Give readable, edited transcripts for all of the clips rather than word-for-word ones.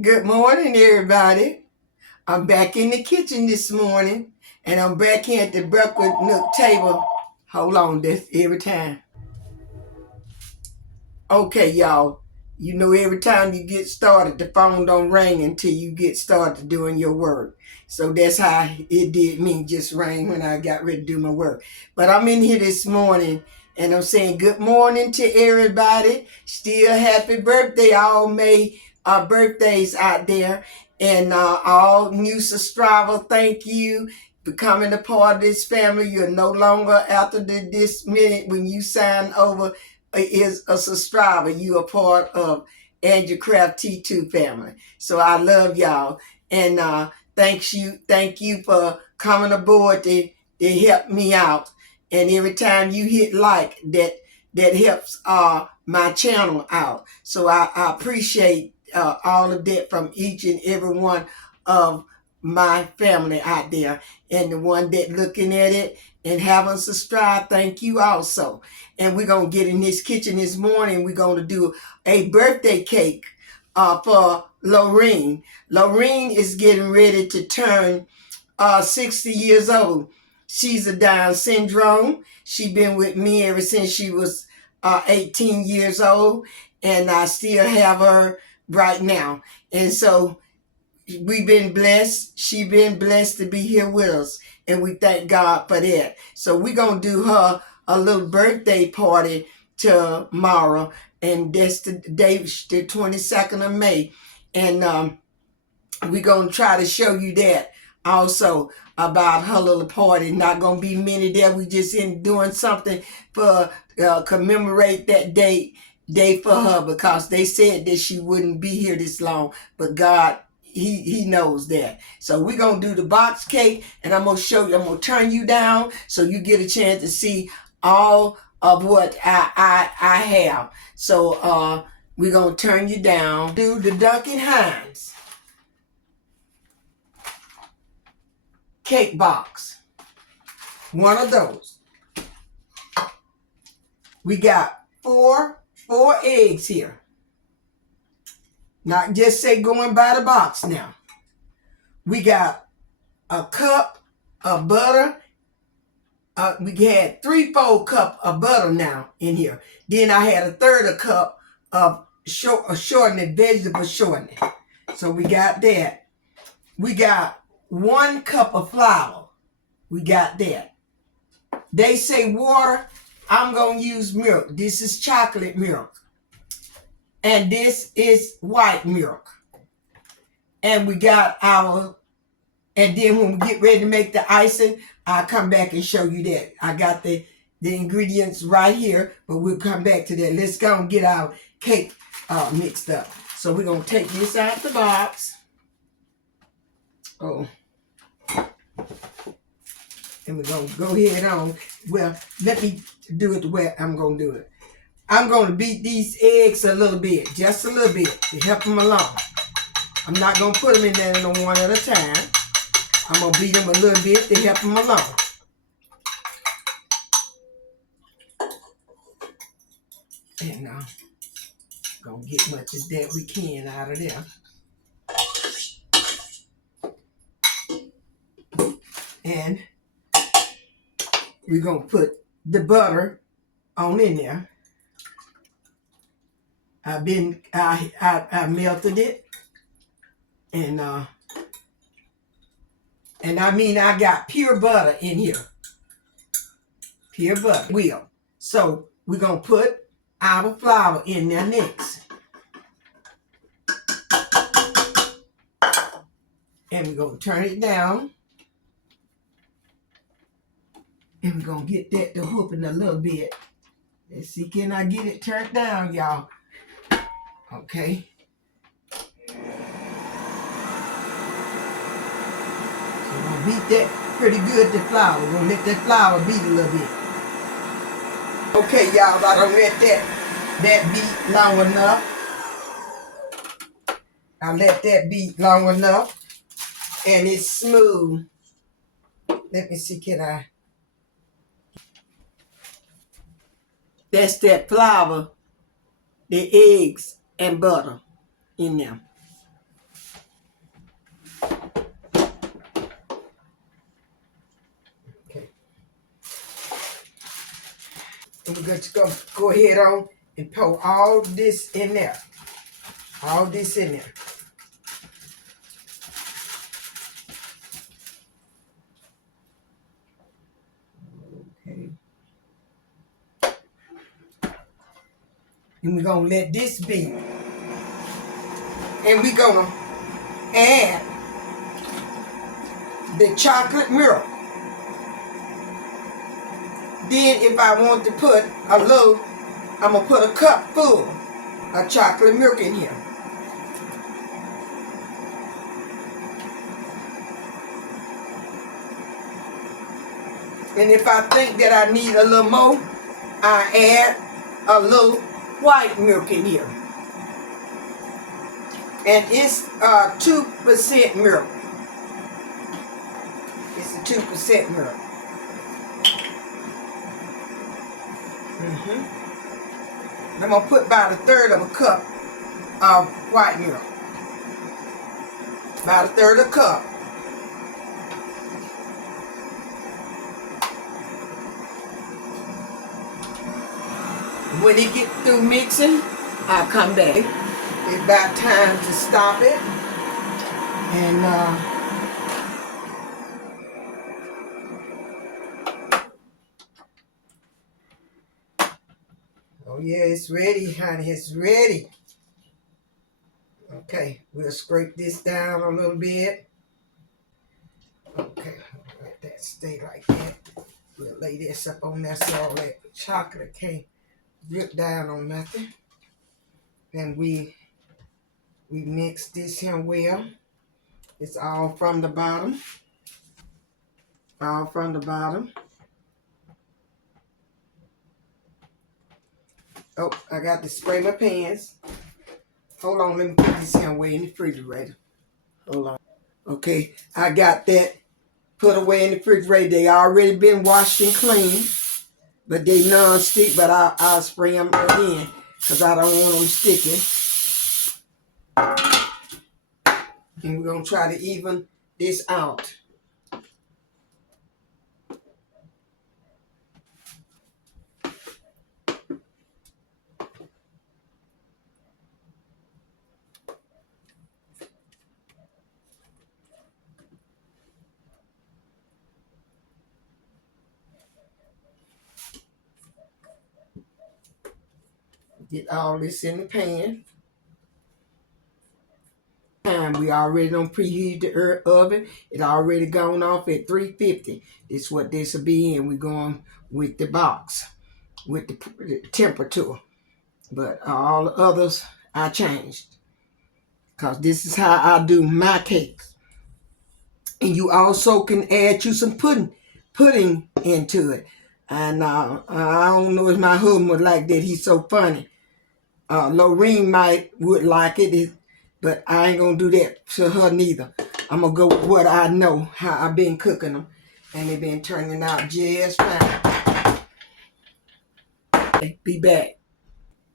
Good morning, everybody. I'm back in the kitchen this morning, and I'm back here at the breakfast nook table. Hold on, that's every time. Okay, y'all. You know, every time you get started, the phone don't ring until you get started doing your work. So that's how it did me, just ring when I got ready to do my work. But I'm in here this morning, and I'm saying good morning to everybody. Still happy birthday, all May birthdays out there. And all new subscribers, thank you for becoming a part of this family. You're no longer after this minute when you sign over is a subscriber. You are part of Andrew Craft T2 family. So I love y'all. And thank you for coming aboard to help me out. And every time you hit like, that helps my channel out. So I appreciate all of that from each and every one of my family out there. And the one that looking at it and haven't subscribed, thank you also. And we're going to get in this kitchen this morning. We're going to do a birthday cake for Lorene. Lorene is getting ready to turn 60 years old. She's a Down syndrome. She's been with me ever since she was 18 years old, and I still have her right now. And so we've been blessed. She's been blessed to be here with us, and we thank God for that. So we're going to do her a little birthday party tomorrow, and that's the day, the 22nd of May. And we're going to try to show you that also about her little party. Not going to be many there. We just in doing something for commemorate that day for her, because they said that she wouldn't be here this long, but God, he knows that. So we're going to do the box cake, and I'm going to show you. I'm going to turn you down so you get a chance to see all of what I have. So we're going to turn you down. Do the Duncan Hines cake box. One of those. We got four eggs here. Not just say going by the box now. We got a cup of butter. We had 3/4 cup of butter now in here. Then I had a third a cup of shortening, vegetable shortening. So we got that. We got 1 cup of flour. We got that. They say water. I'm going to use milk. This is chocolate milk. And this is white milk. And we got our, and then when we get ready to make the icing, I'll come back and show you that. I got the ingredients right here, but we'll come back to that. Let's go and get our cake mixed up. So we're going to take this out the box. Oh. And we're going to go ahead on. Well, let me do it the way I'm going to do it. I'm going to beat these eggs a little bit, just a little bit, to help them along. I'm not going to put them in there one at a time. I'm going to beat them a little bit to help them along. And going to get much as that we can out of there. And we're going to put the butter on in there. I melted it, and I mean I got pure butter in here, pure butter. So we're gonna put our flour in there next, and we're gonna turn it down, and we're gonna get that to hooping a little bit. Let's see, can I get it turned down, y'all? Okay. So we're gonna beat that pretty good, the flour. We're gonna let that flour beat a little bit. Okay, y'all, I done let that beat long enough. I let that beat long enough, and it's smooth. Let me see, can I? That's that flour, the eggs, and butter in there. And we're just going to go ahead on and pour all this in there. All this in there. Okay. And we're going to let this be. And we're going to add the chocolate milk. Then if I want to put a little, I'm going to put a cup full of chocolate milk in here. And if I think that I need a little more, I add a little white milk in here. And it's 2% milk. It's a 2% milk. I'm going to put about 1/3 of a cup of white milk. About 1/3 of a cup. When it gets through mixing, I'll come back. It's about time to stop it. And oh yeah, it's ready, honey. It's ready. Okay, we'll scrape this down a little bit. Okay, let that stay like that. We'll lay this up on there so all that chocolate can't drip down on nothing. And we mix this here well. It's all from the bottom. All from the bottom. Oh, I got to spray my pans. Hold on, let me put this here away in the refrigerator. Hold on. Okay, I got that put away in the refrigerator. They already been washed and cleaned, but they non-stick, but I'll spray them again because I don't want them sticking. And we're going to try to even this out. Get all this in the pan. We already don't preheat the oven. It already gone off at 350. This is what this will be, and we're going with the box, with the temperature. But all the others I changed, because this is how I do my cakes. And you also can add you some pudding into it. And I don't know if my husband would like that. He's so funny. Lorene would like it, but I ain't gonna do that to her neither. I'm gonna go with what I know, how I've been cooking them, and they've been turning out just fine. Okay, be back.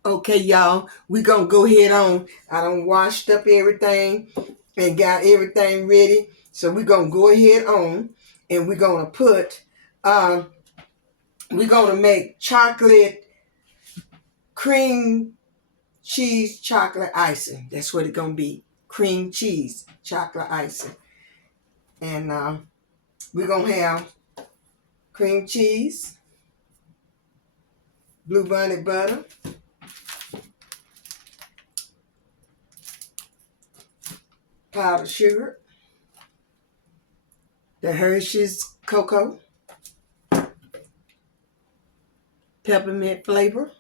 Okay, y'all, we gonna go ahead on. I done washed up everything and got everything ready. So we're gonna go ahead on, and we're gonna put, we're gonna make chocolate cream cheese chocolate icing. That's what it's gonna be. Cream cheese chocolate icing. And we're gonna have cream cheese, blue bunny butter, powdered sugar, the Hershey's cocoa, peppermint flavor,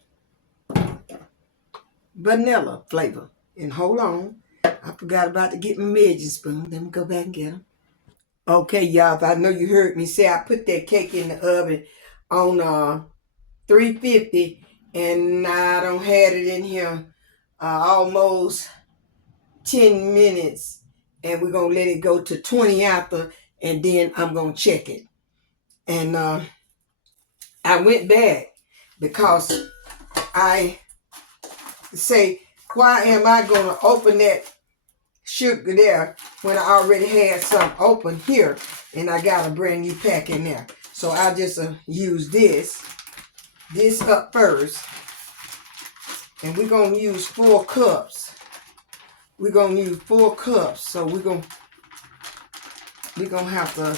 vanilla flavor. And hold on, I forgot about to get my measuring spoon. Let me go back and get them. Okay, y'all, I know you heard me say I put that cake in the oven on 350, and I don't had it in here almost 10 minutes, and we're gonna let it go to 20 after, and then I'm gonna check it. And I went back because I say, why am I gonna open that sugar there when I already had some open here, and I got a brand new pack in there? So I just use this, this up first. And we're going to use 4 cups. We're going to use 4 cups. So we're going to have to,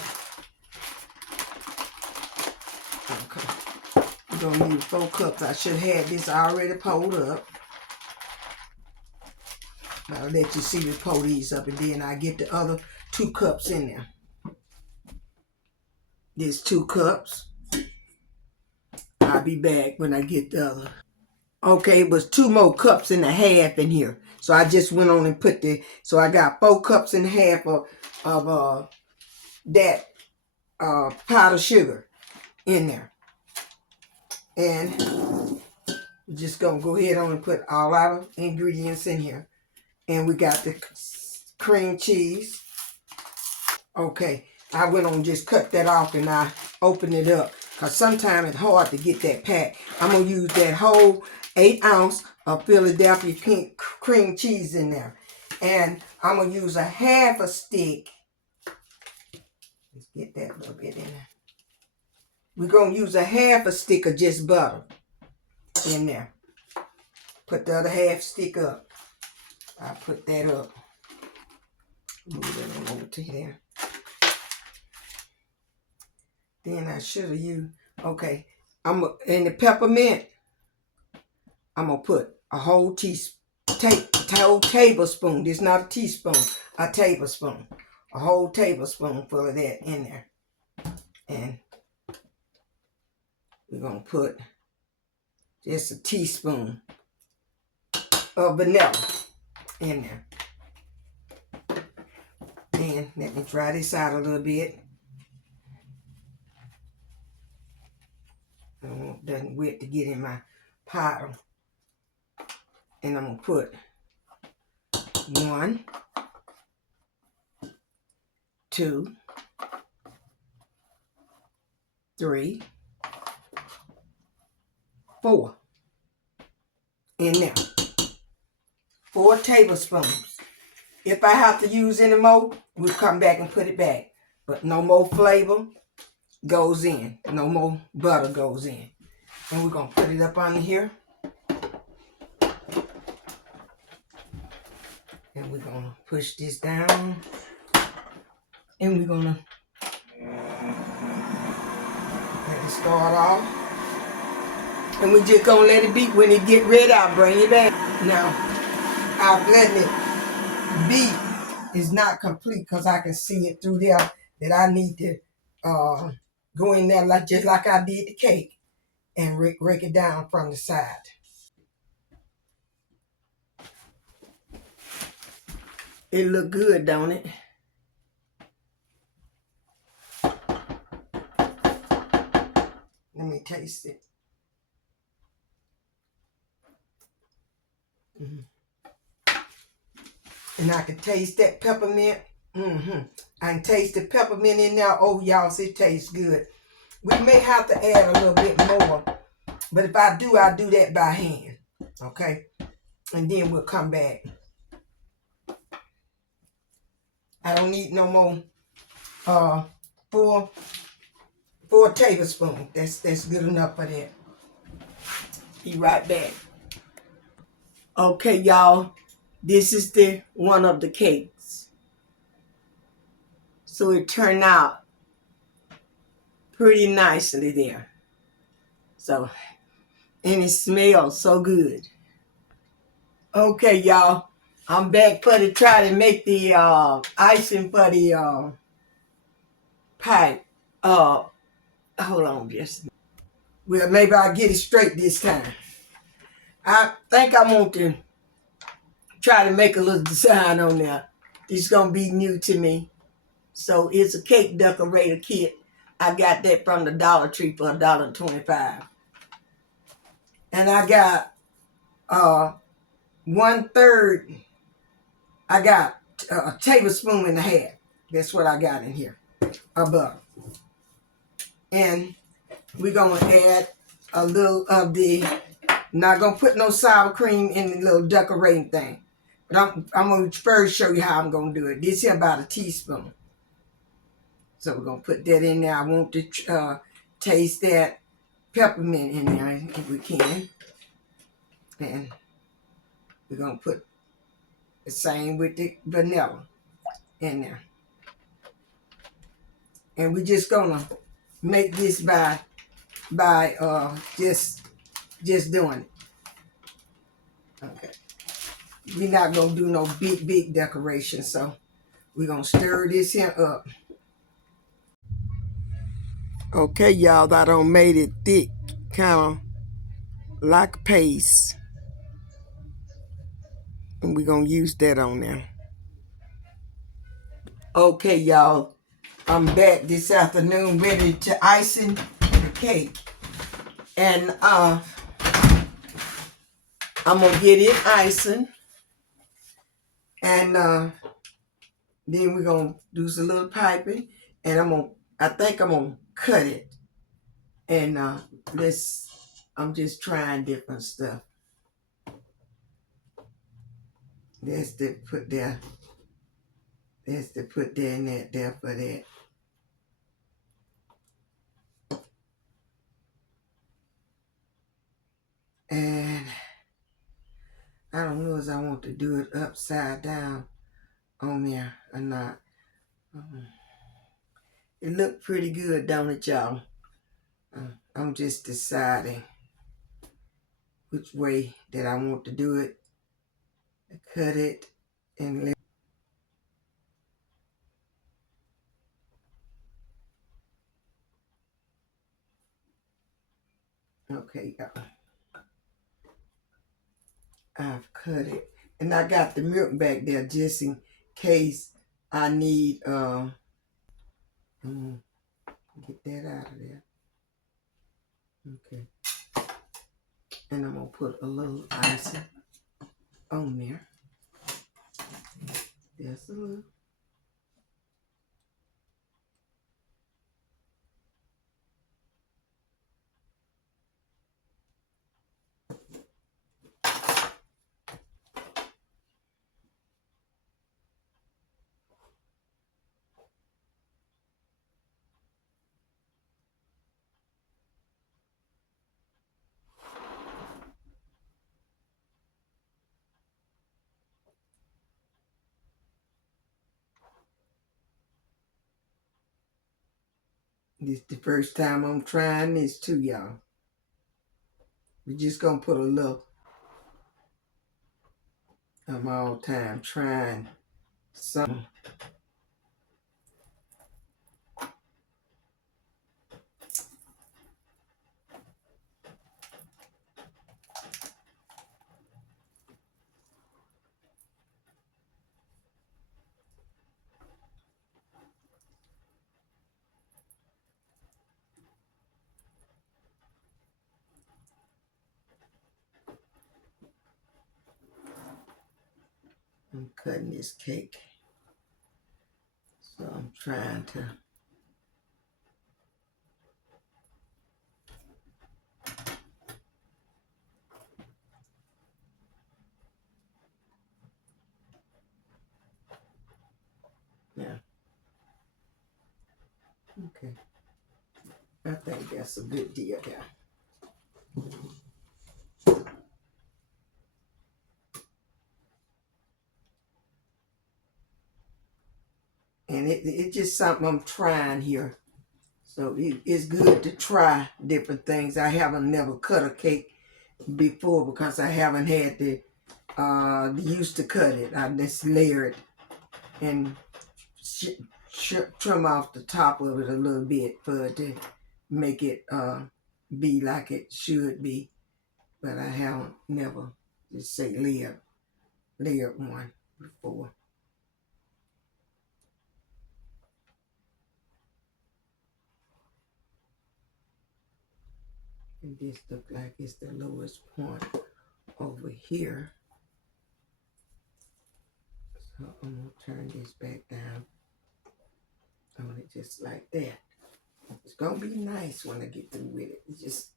okay. We're going to use 4 cups. I should have this already poured up. I'll let you see me pour these up, and then I get the other 2 cups in there. There's 2 cups. I'll be back when I get the other. Okay, it was 2 more cups and a half in here. So I just went on and put so I got 4 cups and a half of that powdered sugar in there. And we're just going to go ahead on and put all our ingredients in here. And we got the cream cheese. Okay, I went on and just cut that off and I opened it up. Because sometimes it's hard to get that pack. I'm going to use that whole 8 ounce of Philadelphia cream cheese in there. And I'm going to use a half a stick. Let's get that little bit in there. We're going to use a half a stick of just butter in there. Put the other half stick up. I put that up. Move that on over to there. Then I should have used, okay, in the peppermint, I'm going to put a whole tablespoon. This is not a teaspoon, a tablespoon. A whole tablespoon full of that in there. And we're going to put just a teaspoon of vanilla in there. Then let me dry this out a little bit. I don't want nothing wet to get in my pot. And I'm going to put 1, 2, 3, 4 in there. 4 tablespoons. If I have to use any more, we'll come back and put it back. But no more flavor goes in. No more butter goes in. And we're going to put it up on here. And we're going to push this down. And we're going to let it start off. And we're just going to let it beat. When it get ready, I'll bring it back. Now, I've let it beat. Is not complete because I can see it through there that I need to go in there just like I did the cake and rake it down from the side. It look good, don't it? Let me taste it. And I can taste that peppermint. I can taste the peppermint in there. Oh, y'all, it tastes good. We may have to add a little bit more. But if I do, I'll do that by hand. Okay? And then we'll come back. I don't need no more 4 tablespoons. That's good enough for that. Be right back. Okay, y'all. This is the one of the cakes. So it turned out pretty nicely there. So, and it smells so good. Okay, y'all. I'm back for to try to make the icing for the pie. Hold on just. Well, maybe I'll get it straight this time. I think I want to try to make a little design on there. It's going to be new to me. So it's a cake decorator kit. I got that from the Dollar Tree for $1.25. And I got 1/3. I got a tablespoon and a half. That's what I got in here of butter. And we're going to add a little of the, not going to put no sour cream in the little decorating thing. But I'm going to first show you how I'm going to do it. This here about a teaspoon. So we're going to put that in there. I want to taste that. peppermint in there if we can. And we're going to put the same with the vanilla in there. And we're just going to make this by just doing it. Okay. We're not going to do no big decoration, so we're going to stir this here up. Okay, y'all, I done made it thick, kind of like paste. And we're going to use that on there. Okay, y'all, I'm back this afternoon ready to icing the cake. And I'm going to get it icing. And then we're going to do some little piping. And I think I'm going to cut it. And I'm just trying different stuff. That's to put there. That's to put there and that there for that. And I don't know if I want to do it upside down on there or not. It looked pretty good, don't it, y'all? I'm just deciding which way that I want to do it. Cut it and let. Okay, y'all. I've cut it. And I got the milk back there just in case I need, get that out of there. Okay. And I'm going to put a little icing on there. Just a little. This is the first time I'm trying this too, y'all. We're just going to put a little. I'm all time trying something. I'm cutting this cake. So I'm trying to. Yeah. Okay. I think that's a good deal there. And it's just something I'm trying here. So it's good to try different things. I haven't never cut a cake before because I haven't had the use to cut it. I just layer it and trim off the top of it a little bit for it to make it be like it should be. But I haven't never just say layered one before. And this look like it's the lowest point over here. So I'm gonna turn this back down on it just like that. It's gonna be nice when I get through with it. It's just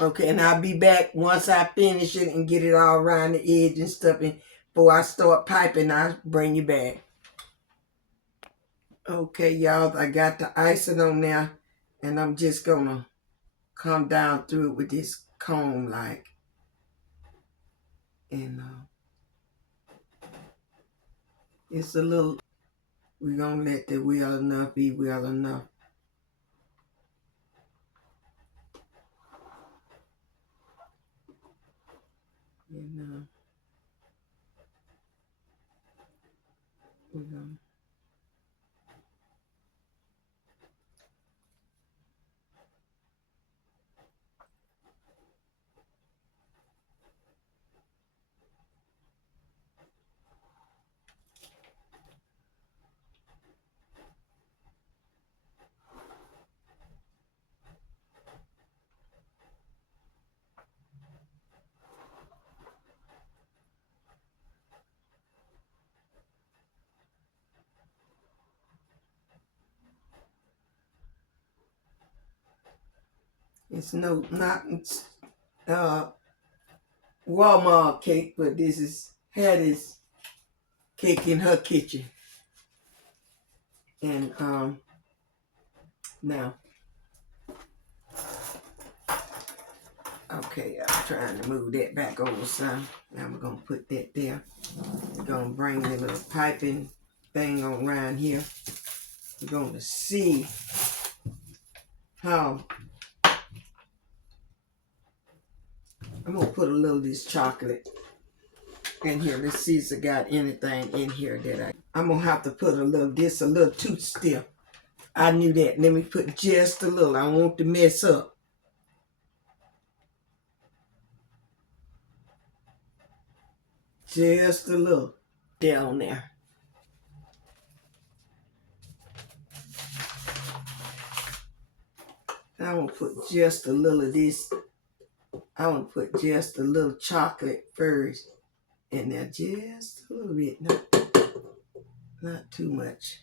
okay, and I'll be back once I finish it and get it all around the edge and stuff. And before I start piping, I'll bring you back. Okay, y'all, I got the icing on there, and I'm just gonna come down through it with this comb like, and it's a little, we're gonna let the well enough be well enough. And we're gonna, it's not Walmart cake, but this is Hattie's cake in her kitchen. And now, okay, I'm trying to move that back over some. Now we're gonna put that there. We're gonna bring the little piping thing on around here. We're gonna see how I'm gonna put a little of this chocolate in here. Let's see if I got anything in here that I'm gonna have to put a little too stiff. I knew that. Let me put just a little. I don't want to mess up. Just a little down there. I want to put just a little of this. I want to put just a little chocolate first in there. Just a little bit. Not too much.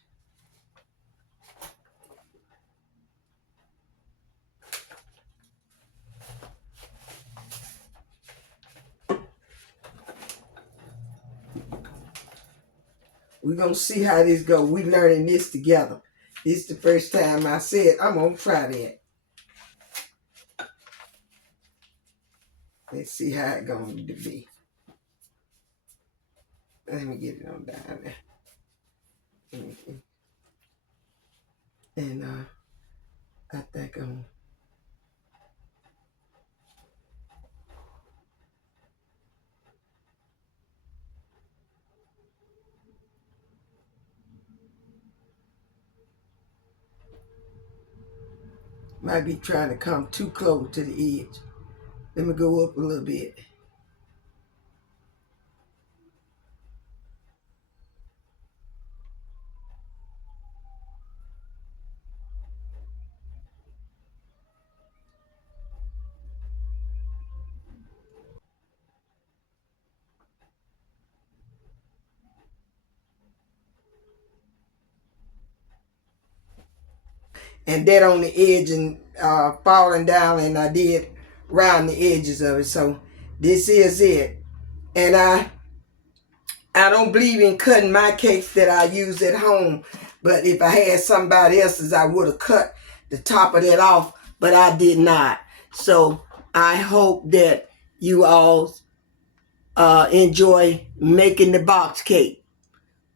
We're going to see how this goes. We learning this together. This is the first time I said, I'm going to try that. Let's see how it's going to be. Let me get it on down there. And I think I'm... might be trying to come too close to the edge. Let me go up a little bit. And that on the edge and falling down, and I did round the edges of it. So this is it. And I don't believe in cutting my cakes that I use at home, but if I had somebody else's, I would have cut the top of that off, but I did not. So I hope that you all enjoy making the box cake.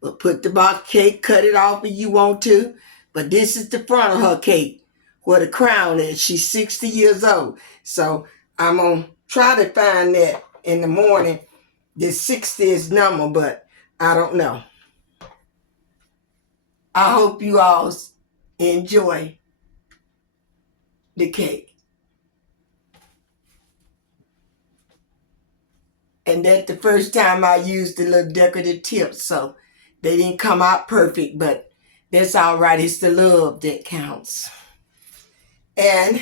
But put the box cake, cut it off if you want to. But this is the front of her cake where the crown is. She's 60 years old. So I'm going to try to find that in the morning. The 60th number, but I don't know. I hope you all enjoy the cake. And that's the first time I used the little decorative tips, so they didn't come out perfect, but that's all right. It's the love that counts. And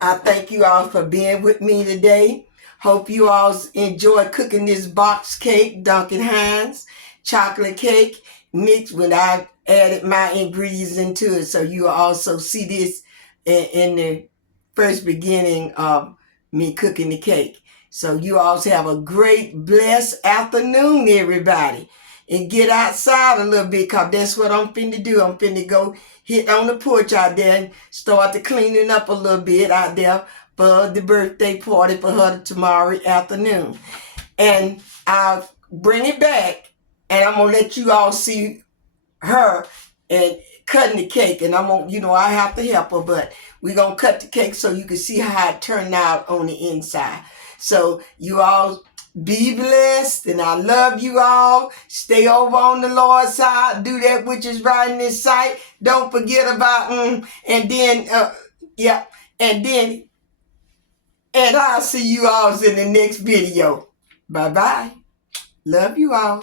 I thank you all for being with me today. Hope you all enjoy cooking this box cake, Duncan Hines chocolate cake, mixed when I added my ingredients into it. So you will also see this in the first beginning of me cooking the cake. So you all have a great, blessed afternoon, everybody. and get outside a little bit, because that's what I'm finna do. I'm finna go hit on the porch out there and start to cleaning up a little bit out there for the birthday party for her tomorrow afternoon. And I'll bring it back, and I'm going to let you all see her and cutting the cake. And I'm going to, I have to help her, but we're going to cut the cake so you can see how it turned out on the inside. So you all be blessed, and I love you all. Stay over on the Lord's side. Do that which is right in His sight. Don't forget about, and then, and I'll see you all in the next video. Bye-bye. Love you all.